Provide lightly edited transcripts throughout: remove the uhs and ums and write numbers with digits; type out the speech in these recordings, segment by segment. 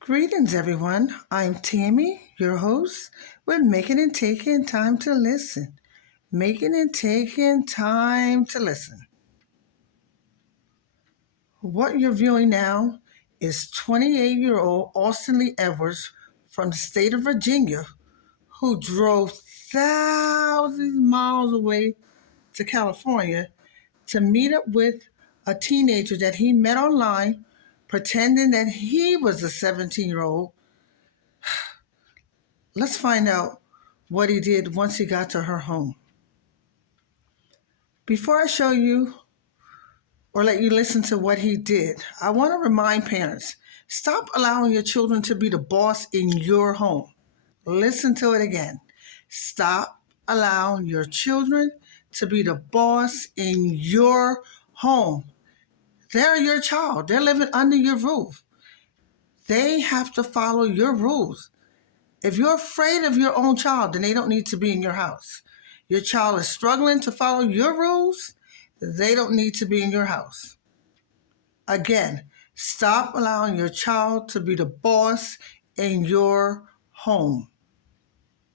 Greetings, everyone. I'm Tammy, your host, with Making and Taking Time to Listen. Making and Taking Time to Listen. What you're viewing now is 28-year-old Austin Lee Edwards from the state of Virginia who drove thousands of miles away to California to meet up with a teenager that he met online, pretending that he was a 17-year-old. Let's find out what he did once he got to her home. Before I show you or let you listen to what he did, I want to remind parents, stop allowing your children to be the boss in your home. Listen to it again. Stop allowing your children to be the boss in your home. They're your child. They're living under your roof. They have to follow your rules. If you're afraid of your own child, then they don't need to be in your house. Your child is struggling to follow your rules, they don't need to be in your house. Again, stop allowing your child to be the boss in your home.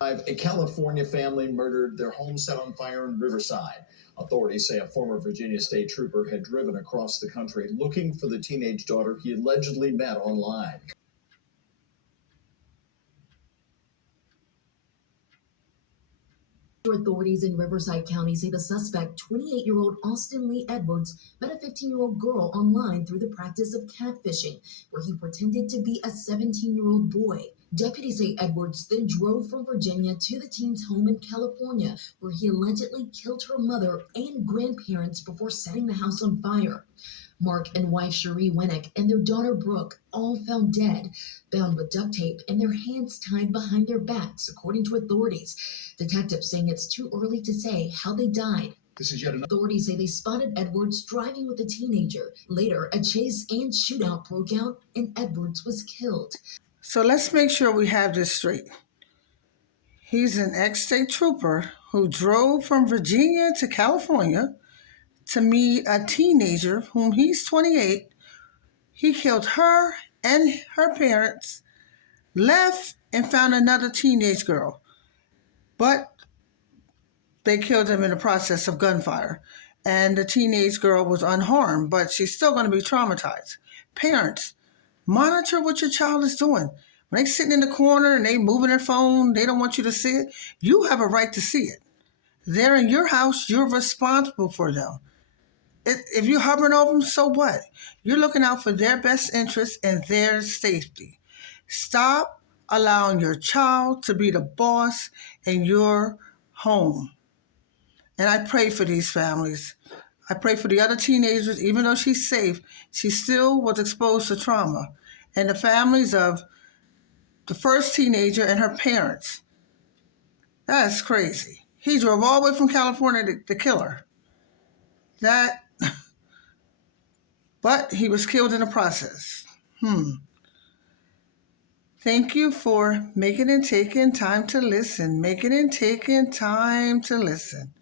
A California family murdered, their home set on fire in Riverside. Authorities say a former Virginia state trooper had driven across the country looking for the teenage daughter he allegedly met online. Authorities in Riverside County say the suspect, 28-year-old Austin Lee Edwards, met a 15-year-old girl online through the practice of catfishing, where he pretended to be a 17-year-old boy. Deputies say Edwards then drove from Virginia to the teen's home in California, where he allegedly killed her mother and grandparents before setting the house on fire. Mark and wife Cherie Winnick and their daughter Brooke all found dead, bound with duct tape and their hands tied behind their backs, according to authorities. Detectives saying it's too early to say how they died. Authorities say they spotted Edwards driving with a teenager. Later, a chase and shootout broke out and Edwards was killed. So let's make sure we have this straight. He's an ex-state trooper who drove from Virginia to California to meet a teenager whom he's 28. He killed her and her parents, left and found another teenage girl. But they killed him in the process of gunfire. And the teenage girl was unharmed, but she's still going to be traumatized. Parents, monitor what your child is doing. When they sitting in the corner and they moving their phone, they don't want you to see it. You have a right to see it. They're in your house. You're responsible for them. If you're hovering over them, so what? You're looking out for their best interests and their safety. Stop allowing your child to be the boss in your home. And I pray for these families. I pray for the other teenagers. Even though she's safe, she still was exposed to trauma. And the families of the first teenager and her parents. That's crazy. He drove all the way from California to kill her. But he was killed in the process. Thank you for making and taking time to listen. Making and taking time to listen.